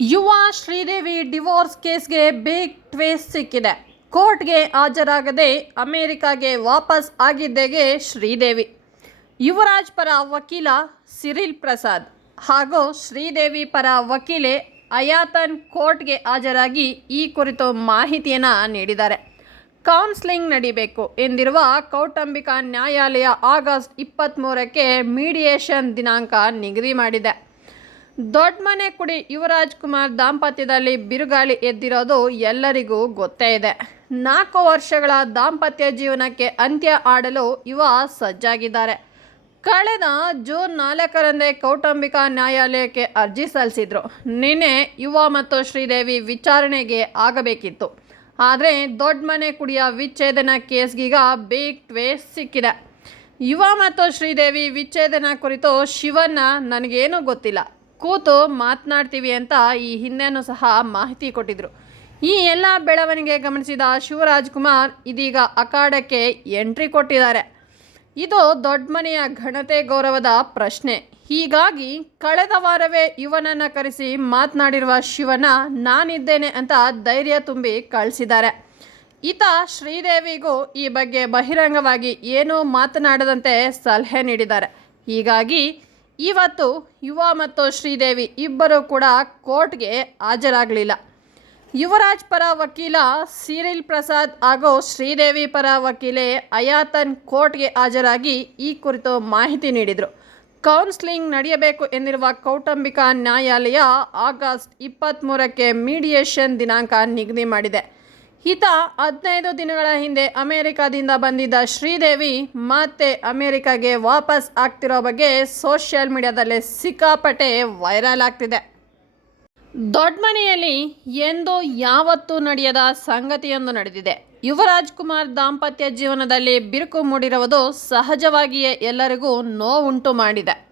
ಯುವ ಶ್ರೀದೇವಿ ಡಿವೋರ್ಸ್ ಕೇಸ್ಗೆ big twist ಸಿಕ್ಕಿದೆ. ಕೋರ್ಟ್ಗೆ ಹಾಜರಾಗದೆ ಅಮೆರಿಕಾಗೆ ವಾಪಸ್ ಆಗಿದ್ದೆಗೆ ಶ್ರೀದೇವಿ. ಯುವರಾಜ್ ಪರ ವಕೀಲ ಸಿರಿಲ್ ಪ್ರಸಾದ್ ಹಾಗೂ ಶ್ರೀದೇವಿ ಪರ ವಕೀಲೆ ಅಯಾತನ್ ಕೋರ್ಟ್ಗೆ ಹಾಜರಾಗಿ ಈ ಕುರಿತು ಮಾಹಿತಿಯನ್ನು ನೀಡಿದ್ದಾರೆ. ಕೌನ್ಸಿಲಿಂಗ್ ನಡೀಬೇಕು ಎಂದಿರುವ ಕೌಟುಂಬಿಕ ನ್ಯಾಯಾಲಯ ಆಗಸ್ಟ್ ಇಪ್ಪತ್ತ್ಮೂರಕ್ಕೆ ಮೀಡಿಯೇಷನ್ ದಿನಾಂಕ ನಿಗದಿ ಮಾಡಿದೆ. ದೊಡ್ಡಮನೆ ಕುಡಿ ಯುವರಾಜ್ ಕುಮಾರ್ ದಾಂಪತ್ಯದಲ್ಲಿ ಬಿರುಗಾಳಿ ಎದ್ದಿರೋದು ಎಲ್ಲರಿಗೂ ಗೊತ್ತೇ ಇದೆ. ನಾಲ್ಕು ವರ್ಷಗಳ ದಾಂಪತ್ಯ ಜೀವನಕ್ಕೆ ಅಂತ್ಯ ಆಡಲು ಯುವ ಸಜ್ಜಾಗಿದ್ದಾರೆ. ಕಳೆದ ಜೂನ್ ನಾಲ್ಕರಂದೇ ಕೌಟುಂಬಿಕ ನ್ಯಾಯಾಲಯಕ್ಕೆ ಅರ್ಜಿ ಸಲ್ಲಿಸಿದ್ರು. ನಿನ್ನೆ ಯುವ ಮತ್ತು ಶ್ರೀದೇವಿ ವಿಚಾರಣೆಗೆ ಆಗಬೇಕಿತ್ತು. ಆದರೆ ದೊಡ್ಡ ಮನೆ ಕುಡಿಯ ವಿಚ್ಛೇದನ ಕೇಸ್ಗೀಗ ಬಿಗ್ ಟ್ವೇಸ್ಟ್ ಸಿಕ್ಕಿದೆ. ಯುವ ಮತ್ತು ಶ್ರೀದೇವಿ ವಿಚ್ಛೇದನ ಕುರಿತು ಶಿವಣ್ಣ, ನನಗೇನೂ ಗೊತ್ತಿಲ್ಲ. ಕೂತು ಮಾತನಾಡ್ತೀವಿ ಅಂತ ಈ ಹಿಂದೆನೂ ಸಹ ಮಾಹಿತಿ ಕೊಟ್ಟಿದ್ರು. ಈ ಎಲ್ಲ ಬೆಳವಣಿಗೆ ಗಮನಿಸಿದ ಶಿವರಾಜ್ ಕುಮಾರ್ ಇದೀಗ ಅಖಾಡಕ್ಕೆ ಎಂಟ್ರಿ ಕೊಟ್ಟಿದ್ದಾರೆ. ಇದು ದೊಡ್ಡ ಮನೆಯ ಘನತೆ ಗೌರವದ ಪ್ರಶ್ನೆ. ಹೀಗಾಗಿ ಕಳೆದ ವಾರವೇ ಇವನನ್ನು ಕರೆಸಿ ಮಾತನಾಡಿರುವ ಶಿವನ ನಾನಿದ್ದೇನೆ ಅಂತ ಧೈರ್ಯ ತುಂಬಿ ಕಳಿಸಿದ್ದಾರೆ. ಈತ ಶ್ರೀದೇವಿಗೂ ಈ ಬಗ್ಗೆ ಬಹಿರಂಗವಾಗಿ ಏನೂ ಮಾತನಾಡದಂತೆ ಸಲಹೆ ನೀಡಿದ್ದಾರೆ. ಹೀಗಾಗಿ ಇವತ್ತು ಯುವ ಮತ್ತು ಶ್ರೀದೇವಿ ಇಬ್ಬರೂ ಕೂಡ ಕೋರ್ಟ್ಗೆ ಹಾಜರಾಗಲಿಲ್ಲ. ಯುವರಾಜ್ ಪರ ವಕೀಲ ಸಿರಿಲ್ ಪ್ರಸಾದ್ ಹಾಗೂ ಶ್ರೀದೇವಿ ಪರ ವಕೀಲೆ ಅಯಾತನ್ ಕೋರ್ಟ್ಗೆ ಹಾಜರಾಗಿ ಈ ಕುರಿತು ಮಾಹಿತಿ ನೀಡಿದರು. ಕೌನ್ಸಿಲಿಂಗ್ ನಡೆಯಬೇಕು ಎಂದಿರುವ ಕೌಟುಂಬಿಕ ನ್ಯಾಯಾಲಯ ಆಗಸ್ಟ್ ಇಪ್ಪತ್ತ್ಮೂರಕ್ಕೆ ಮೀಡಿಯೇಷನ್ ದಿನಾಂಕ ನಿಗದಿ ಮಾಡಿದೆ. ಈತ ಹದಿನೈದು ದಿನಗಳ ಹಿಂದೆ ಅಮೆರಿಕಾದಿಂದ ಬಂದಿದ್ದ ಶ್ರೀದೇವಿ ಮತ್ತೆ ಅಮೆರಿಕಾಗೆ ವಾಪಸ್ ಆಗ್ತಿರೋ ಬಗ್ಗೆ ಸೋಷಿಯಲ್ ಮೀಡಿಯಾದಲ್ಲಿ ಸಿಕ್ಕಾಪಟ್ಟೆ ವೈರಲ್ ಆಗ್ತಿದೆ. ದೊಡ್ಡ ಮನೆಯಲ್ಲಿ ಎಂದು ಯಾವತ್ತೂ ನಡೆಯದ ಸಂಗತಿಯೊಂದು ನಡೆದಿದೆ. ಯುವರಾಜ್ ಕುಮಾರ್ ದಾಂಪತ್ಯ ಜೀವನದಲ್ಲಿ ಬಿರುಕು ಮೂಡಿರುವುದು ಸಹಜವಾಗಿಯೇ ಎಲ್ಲರಿಗೂ ನೋವುಂಟು ಮಾಡಿದೆ.